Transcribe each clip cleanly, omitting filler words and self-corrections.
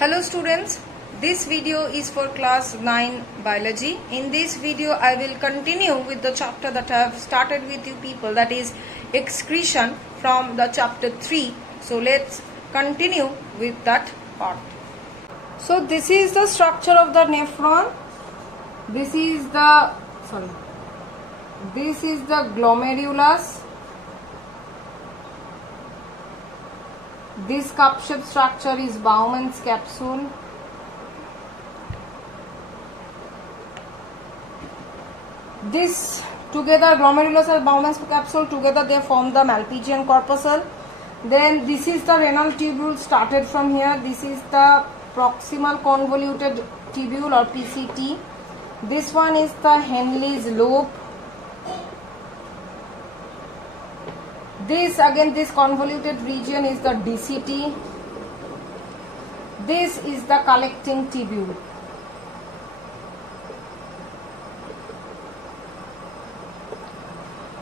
Hello students, this video is for class 9 biology. In this video I will continue with the chapter that I have started with you people, that is excretion from the chapter 3. So let's continue with that part. So this is the structure of the nephron. This is the glomerulus. This cup-shaped structure is Bowman's capsule. This together, glomerulus and Bowman's capsule, together they form the Malpighian corpuscle. Then this is the renal tubule started from here. This is the proximal convoluted tubule or PCT. This one is the Henle's lobe. This convoluted region is the DCT. This is the collecting tubule.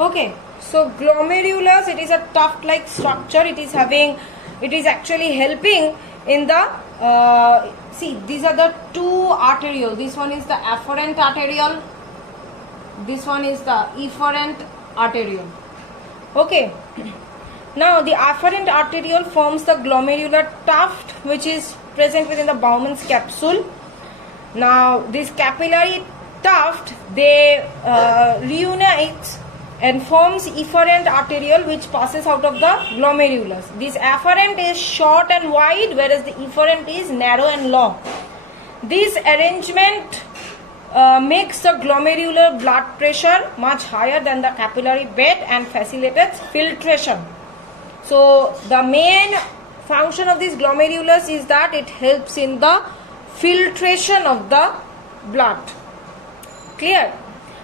Okay, so glomerulus, it is a tuft-like structure. It is actually helping in the see, these are the two arteriole. This one is the afferent arteriole. This one is the efferent arteriole. Okay, now the afferent arteriole forms the glomerular tuft which is present within the Bowman's capsule. Now this capillary tuft, they reunites and forms efferent arteriole which passes out of the glomerulus. This afferent is short and wide, whereas the efferent is narrow and long. This arrangement makes the glomerular blood pressure much higher than the capillary bed and facilitates filtration. So the main function of this glomerulus is that it helps in the filtration of the blood. Clear?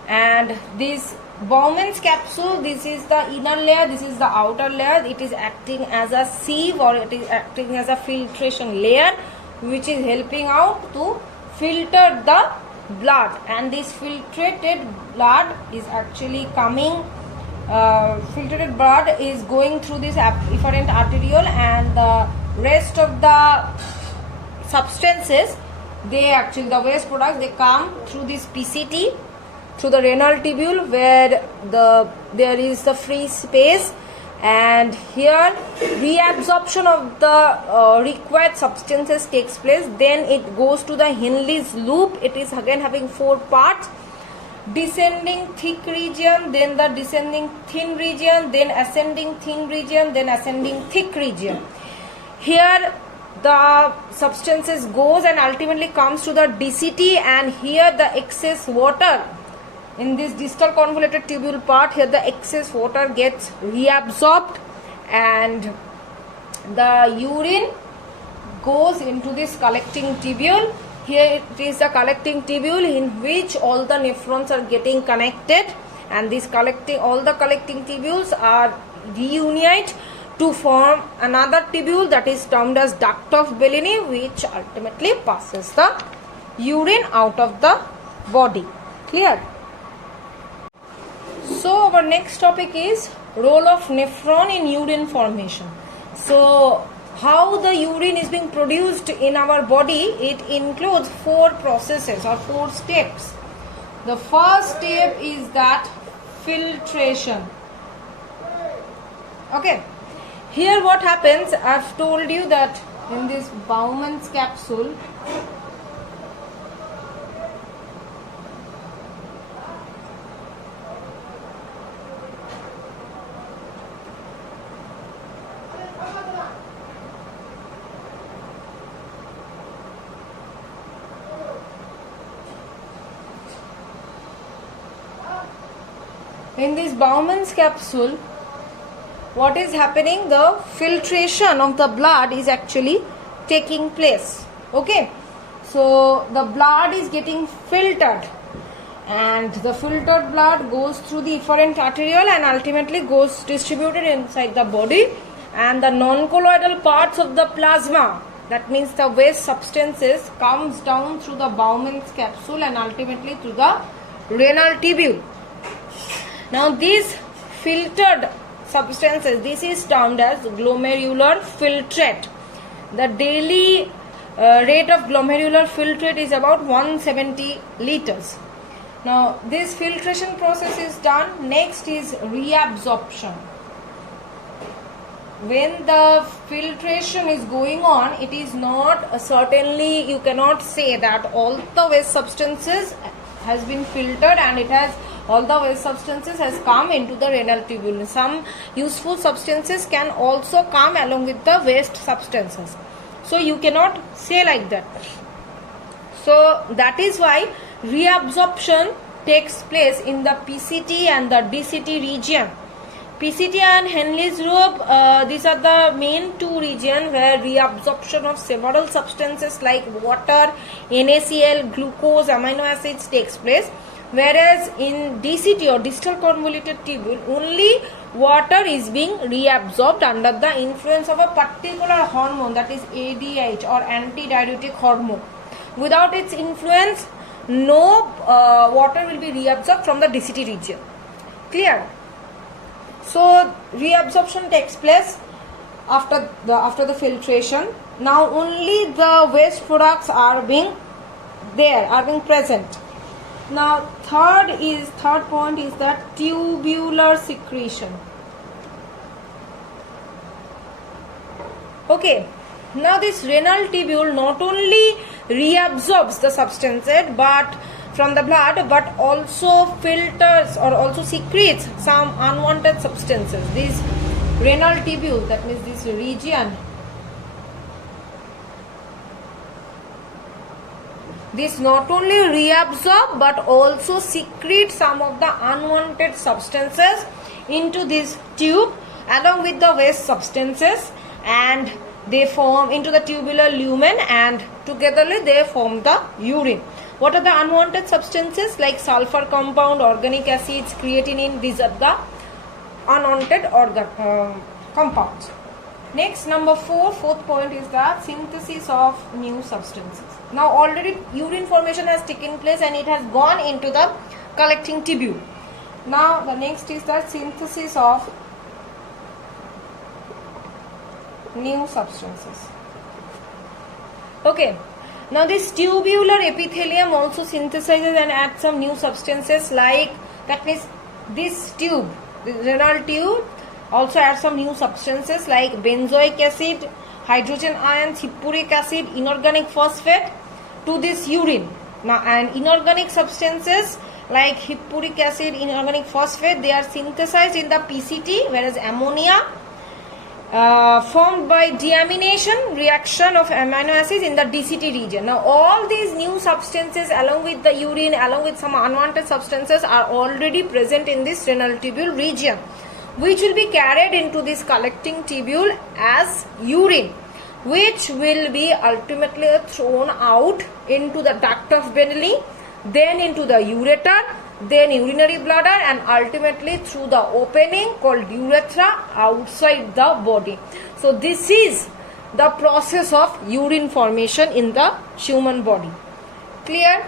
And this Bowman's capsule, this is the inner layer, this is the outer layer. It is acting as a sieve, or it is acting as a filtration layer which is helping out to filter the blood, and this filtrated blood is actually coming, filtrated blood is going through this efferent arteriole, and the rest of the substances, the waste products, they come through this PCT, through the renal tubule, where there is the free space, and here reabsorption of the required substances takes place. Then it goes to the Henle's loop. It is again having 4 parts: descending thick region, then the descending thin region, then ascending thin region, then ascending thick region. Here the substances goes and ultimately comes to the DCT, and here the excess water in this distal convoluted tubule part, here the excess water gets reabsorbed and the urine goes into this collecting tubule. Here it is the collecting tubule in which all the nephrons are getting connected, and all the collecting tubules are reunite to form another tubule that is termed as duct of Bellini, which ultimately passes the urine out of the body. Clear? So our next topic is role of nephron in urine formation. So how the urine is being produced in our body, it includes 4 processes or 4 steps. The first step is that filtration. Okay, here what happens, I have told you that in this Bowman's capsule, Bowman's capsule, what is happening? The filtration of the blood is actually taking place. Okay, so the blood is getting filtered, and the filtered blood goes through the efferent arteriole and ultimately goes distributed inside the body, and the non-colloidal parts of the plasma, that means the waste substances, comes down through the Bowman's capsule and ultimately through the renal tubule. Now these filtered substances, this is termed as glomerular filtrate. The daily rate of glomerular filtrate is about 170 liters. Now this filtration process is done. Next is reabsorption. When the filtration is going on, it is not certainly, you cannot say that all the waste substances has been filtered and it has, all the waste substances has come into the renal tubule. Some useful substances can also come along with the waste substances. So you cannot say like that. So that is why reabsorption takes place in the PCT and the DCT region. PCT and Henle's lobe, these are the main two regions where reabsorption of several substances like water, NaCl, glucose, amino acids takes place. Whereas in DCT or distal convoluted tubule, only water is being reabsorbed under the influence of a particular hormone, that is ADH or antidiuretic hormone. Without its influence, no water will be reabsorbed from the DCT region. Clear? So reabsorption takes place after the filtration. Now only the waste products are being present. Now third point is that tubular secretion. Okay, now this renal tubule not only reabsorbs the substances but from the blood, but also filters or also secretes some unwanted substances. This renal tubule, that means this region, this not only reabsorb but also secrete some of the unwanted substances into this tube along with the waste substances, and they form into the tubular lumen, and togetherly they form the urine. What are the unwanted substances? Like sulfur compound, organic acids, creatinine. These are the unwanted compounds. Next, number fourth point is the synthesis of new substances. Now already urine formation has taken place and it has gone into the collecting tubule. Now the next is the synthesis of new substances. Okay. Now this tubular epithelium also synthesizes and adds some new substances, like, that means this tube, the renal tube also adds some new substances like benzoic acid, hydrogen ions, hippuric acid, inorganic phosphate to this urine. Now, and inorganic substances like hippuric acid, inorganic phosphate, they are synthesized in the PCT, whereas ammonia formed by deamination reaction of amino acids in the DCT region. Now all these new substances along with the urine, along with some unwanted substances, are already present in this renal tubule region, which will be carried into this collecting tubule as urine, which will be ultimately thrown out into the duct of Benelli, then into the ureter, then urinary bladder, and ultimately through the opening called urethra outside the body. So this is the process of urine formation in the human body. Clear?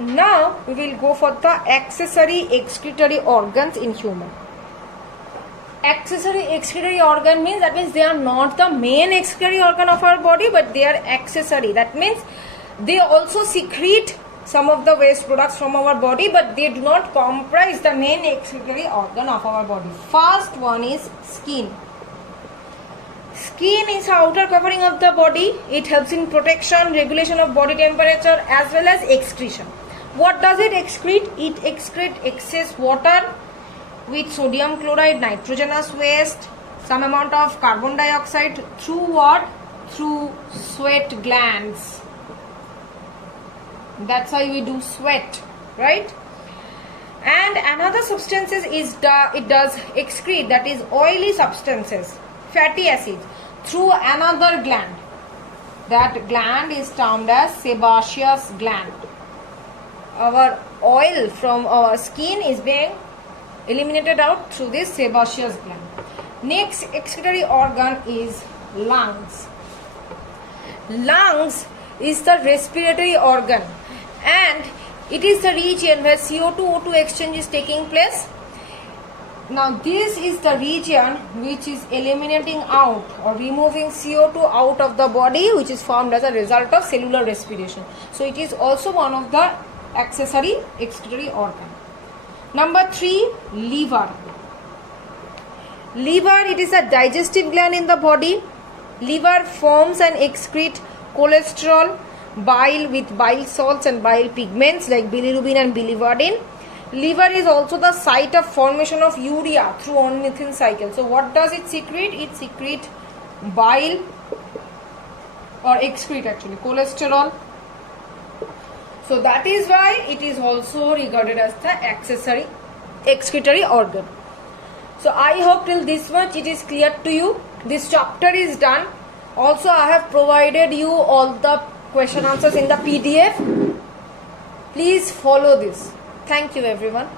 Now we will go for the accessory excretory organs in human. Accessory excretory organ means, that means they are not the main excretory organ of our body, but they are accessory. That means they also secrete some of the waste products from our body, but they do not comprise the main excretory organ of our body. First one is skin. Skin is the outer covering of the body. It helps in protection, regulation of body temperature, as well as excretion. What does it excrete? It excretes excess water with sodium chloride, nitrogenous waste, some amount of carbon dioxide through what? Through sweat glands. That's why we do sweat, right? And another substances is it does excrete, that is oily substances, fatty acids, through another gland. That gland is termed as sebaceous gland. Our oil from our skin is being eliminated out through this sebaceous gland. Next excretory organ is lungs. Lungs is the respiratory organ, and it is the region where CO2-O2 exchange is taking place. Now this is the region which is eliminating out or removing CO2 out of the body, which is formed as a result of cellular respiration. So it is also one of the accessory excretory organ. Number 3, liver. Liver, it is a digestive gland in the body. Liver forms and excrete cholesterol, bile with bile salts and bile pigments like bilirubin and biliverdin. Liver is also the site of formation of urea through ornithine cycle. So what does it secrete? It secretes bile or excrete actually cholesterol. So that is why it is also regarded as the accessory excretory organ. So I hope till this much it is clear to you. This chapter is done. Also I have provided you all the question answers in the PDF. Please follow this. Thank you everyone.